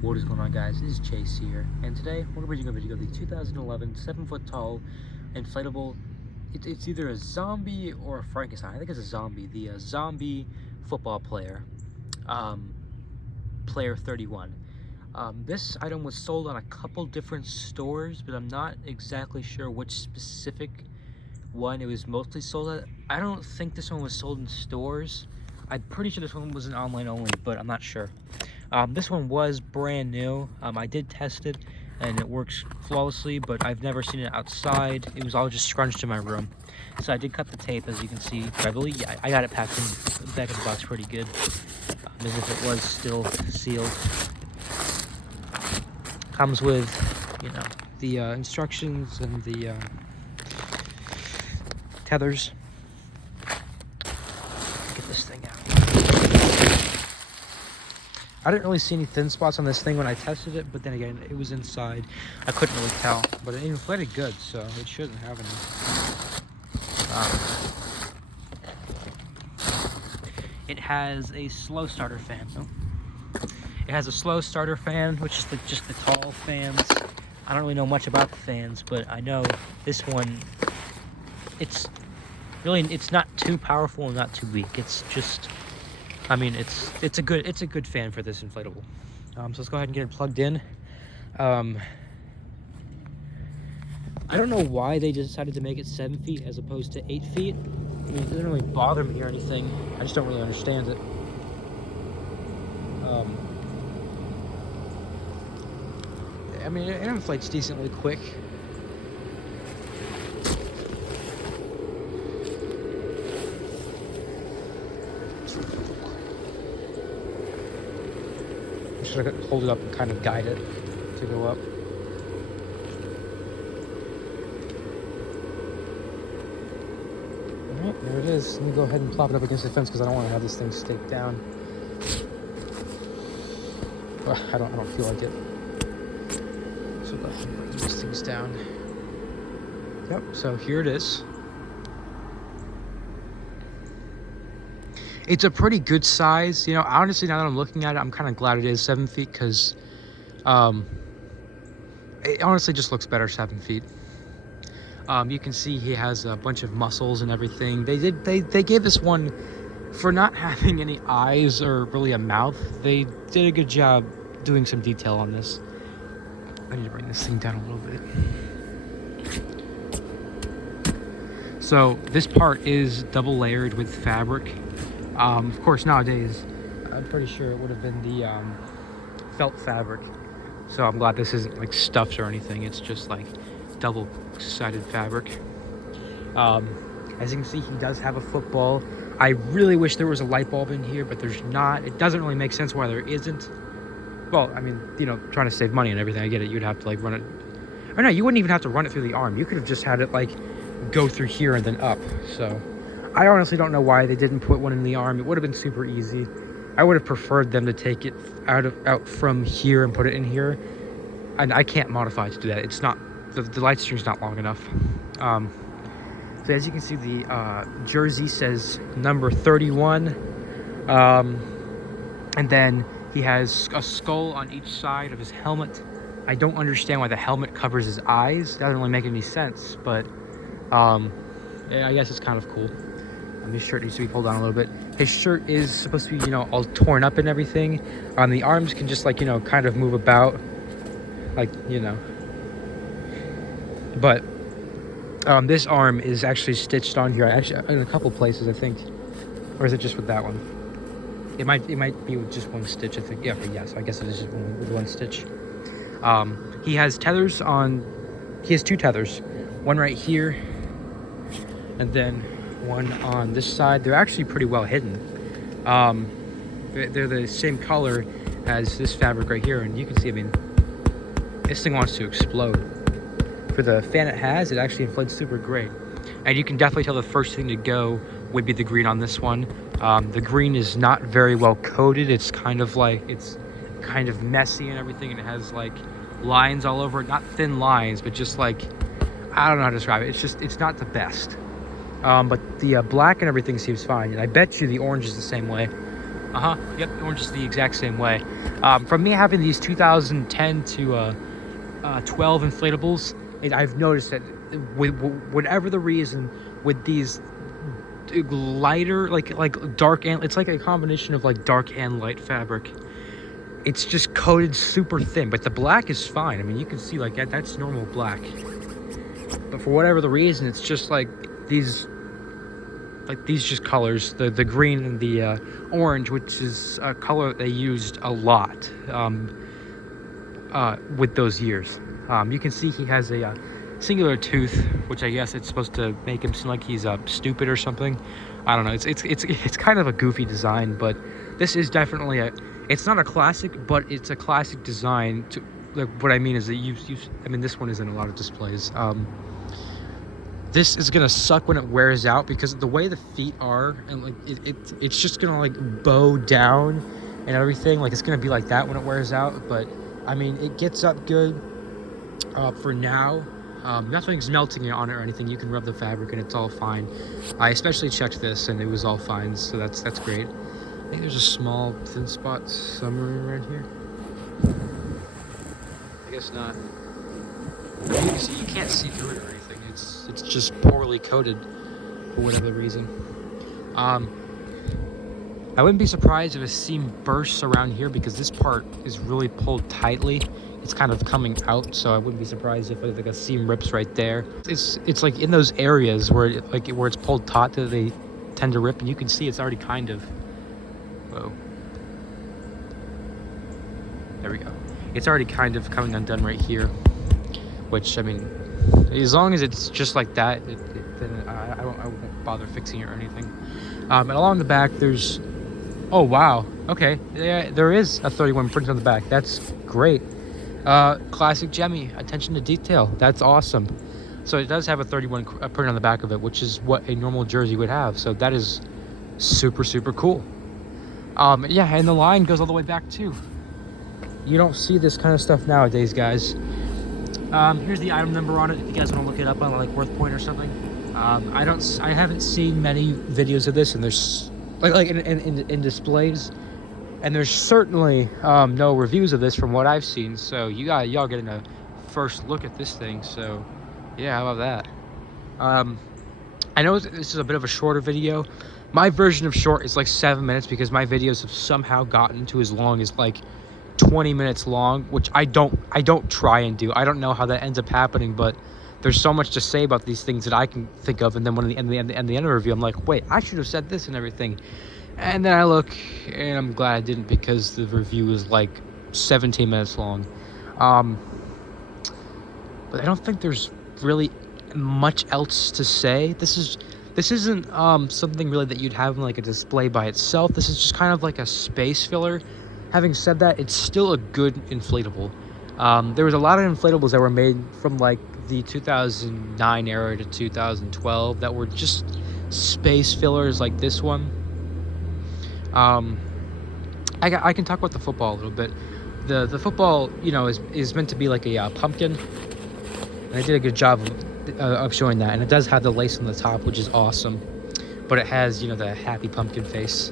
What is going on, guys? This is Chase here, and today we're going to be doing a video of the 2011 7-foot tall inflatable. It's either a zombie or a Frankenstein. I think it's a zombie. The zombie football player, player 31. This item was sold on a couple different stores, but I'm not exactly sure which specific one it was mostly sold at. I don't think this one was sold in stores. I'm pretty sure this one was an online only, but I'm not sure. This one was brand new. I did test it and it works flawlessly, but I've never seen it outside. It was all just scrunched in my room. So I did cut the tape, as you can see. I believe, yeah, I got it packed in the back of the box pretty good, as if it was still sealed. Comes with, you know, the instructions and the tethers. Get this thing out. I didn't really see any thin spots on this thing when I tested it, but then again, it was inside. I couldn't really tell, but it inflated good, so it shouldn't have any. It has a slow starter fan. It has a slow starter fan, which is just the tall fans. I don't really know much about the fans, but I know this one, it's not too powerful and not too weak. It's just, I mean, it's a good fan for this inflatable. So let's go ahead and get it plugged in. I don't know why they decided to make it 7 feet as opposed to 8 feet. I mean, it doesn't really bother me or anything. I just don't really understand it. I mean, it inflates decently quick. I'm just gonna hold it up and kind of guide it to go up. Alright, there it is. Let me go ahead and plop it up against the fence because I don't want to have this thing staked down. I don't feel like it. So go ahead and bring these things down. Yep, so here it is. It's a pretty good size. You know, honestly, now that I'm looking at it, I'm kind of glad it is 7 feet because it honestly just looks better 7 feet. You can see he has a bunch of muscles and everything. They gave this one, for not having any eyes or really a mouth, they did a good job doing some detail on this. I need to bring this thing down a little bit. So this part is double layered with fabric. Of course, nowadays, I'm pretty sure it would have been the felt fabric. So I'm glad this isn't like stuffed or anything. It's just like double-sided fabric. As you can see, he does have a football. I really wish there was a light bulb in here, but there's not. It doesn't really make sense why there isn't. Well, I mean, you know, trying to save money and everything, I get it. You'd have to like run it. Or no, you wouldn't even have to run it through the arm. You could have just had it like go through here and then up. So I honestly don't know why they didn't put one in the arm. It would have been super easy. I would have preferred them to take it out from here and put it in here. And I can't modify it to do that. It's not, the light string's not long enough. So as you can see, the jersey says number 31. And then he has a skull on each side of his helmet. I don't understand why the helmet covers his eyes. That doesn't really make any sense, but yeah, I guess it's kind of cool. His shirt needs to be pulled down a little bit. His shirt is supposed to be, you know, all torn up and everything. The arms can just like, you know, kind of move about, like, you know. But this arm is actually stitched on here, actually in a couple places, I think. Or is it just with that one? It might be with just one stitch, I think. Yeah, but yes, I guess it is just with one stitch. He has tethers on. He has two tethers, one right here, and then one on this side. They're actually pretty well hidden. They're the same color as this fabric right here, and you can see, I mean, this thing wants to explode. For the fan it has, it actually inflates super great. And you can definitely tell the first thing to go would be the green on this one. The green is not very well coated. It's kind of like, it's kind of messy and everything, and it has like lines all over it. Not thin lines, but just like, I don't know how to describe it. It's not the best. But the black and everything seems fine. And I bet you the orange is the same way. Yep, orange is the exact same way. From me having these 2010 to 12 inflatables, I've noticed that with whatever the reason, with these lighter, like dark, and it's like a combination of like dark and light fabric. It's just coated super thin, but the black is fine. I mean, you can see like that's normal black. But for whatever the reason, it's just like these just colors, the green and the orange, which is a color they used a lot with those years. You can see he has a singular tooth, which I guess it's supposed to make him seem like he's stupid or something. I don't know. It's kind of a goofy design, but this is definitely it's not a classic, but it's a classic design. To like, what I mean is that I mean, this one is in a lot of displays. This is gonna suck when it wears out because of the way the feet are, and like it's just gonna like bow down and everything. Like it's gonna be like that when it wears out. But I mean, it gets up good for now. Nothing's melting on it or anything. You can rub the fabric and it's all fine. I especially checked this and it was all fine, so that's great. I think there's a small thin spot somewhere around here. I guess not. You can't see through it or anything. It's just poorly coated for whatever reason. I wouldn't be surprised if a seam bursts around here because this part is really pulled tightly. It's kind of coming out, so I wouldn't be surprised if like a seam rips right there. It's like in those areas where where it's pulled taut that they tend to rip, and you can see it's already kind of. Whoa. There we go. It's already kind of coming undone right here, which I mean, as long as it's just like that, then I won't bother fixing it or anything. And along the back, there's. Oh wow. Okay. Yeah, there is a 31 print on the back. That's great. Classic Gemmy, attention to detail. That's awesome. So it does have a 31 print on the back of it, which is what a normal jersey would have. So that is super cool. Yeah, and the line goes all the way back too. You don't see this kind of stuff nowadays, guys. Here's the item number on it if you guys want to look it up on like Worth Point or something. I haven't seen many videos of this, and there's like in displays. And there's certainly no reviews of this from what I've seen, so y'all getting a first look at this thing. So yeah, how about that? I know this is a bit of a shorter video. My version of short is like 7 minutes because my videos have somehow gotten to as long as like 20 minutes long, which I don't try and do. I don't know how that ends up happening, but there's so much to say about these things that I can think of, and then when at the end of the review, I'm like, wait, I should have said this and everything. And then I look, and I'm glad I didn't because the review was like 17 minutes long. But I don't think there's really much else to say. This isn't something really that you'd have in like a display by itself. This is just kind of like a space filler. Having said that, it's still a good inflatable. There was a lot of inflatables that were made from like the 2009 era to 2012 that were just space fillers like this one. I can talk about the football a little bit. The football, you know, is meant to be like a pumpkin, and I did a good job of showing that. And it does have the lace on the top, which is awesome, but it has, you know, the happy pumpkin face.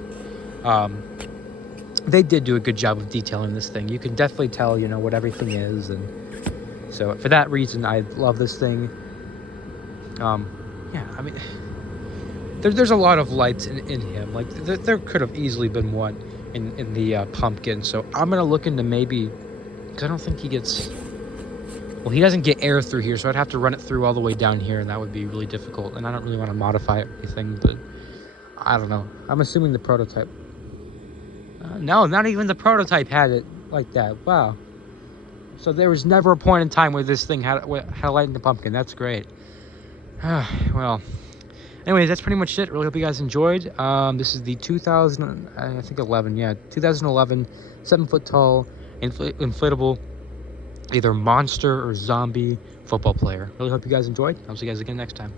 They did do a good job of detailing this thing. You can definitely tell, you know, what everything is, and so for that reason, I love this thing. Yeah, I mean, there's a lot of lights in him. Like there could have easily been one in the pumpkin. So I'm gonna look into maybe, because I don't think he gets. Well, he doesn't get air through here, so I'd have to run it through all the way down here, and that would be really difficult. And I don't really want to modify it or anything, but I don't know. I'm assuming the prototype. No, not even the prototype had it like that. Wow. So there was never a point in time where this thing had a light in the pumpkin. That's great. Well, anyways, that's pretty much it. Really hope you guys enjoyed. This is the 2011, 7 foot tall, inflatable, either monster or zombie football player. Really hope you guys enjoyed. I'll see you guys again next time.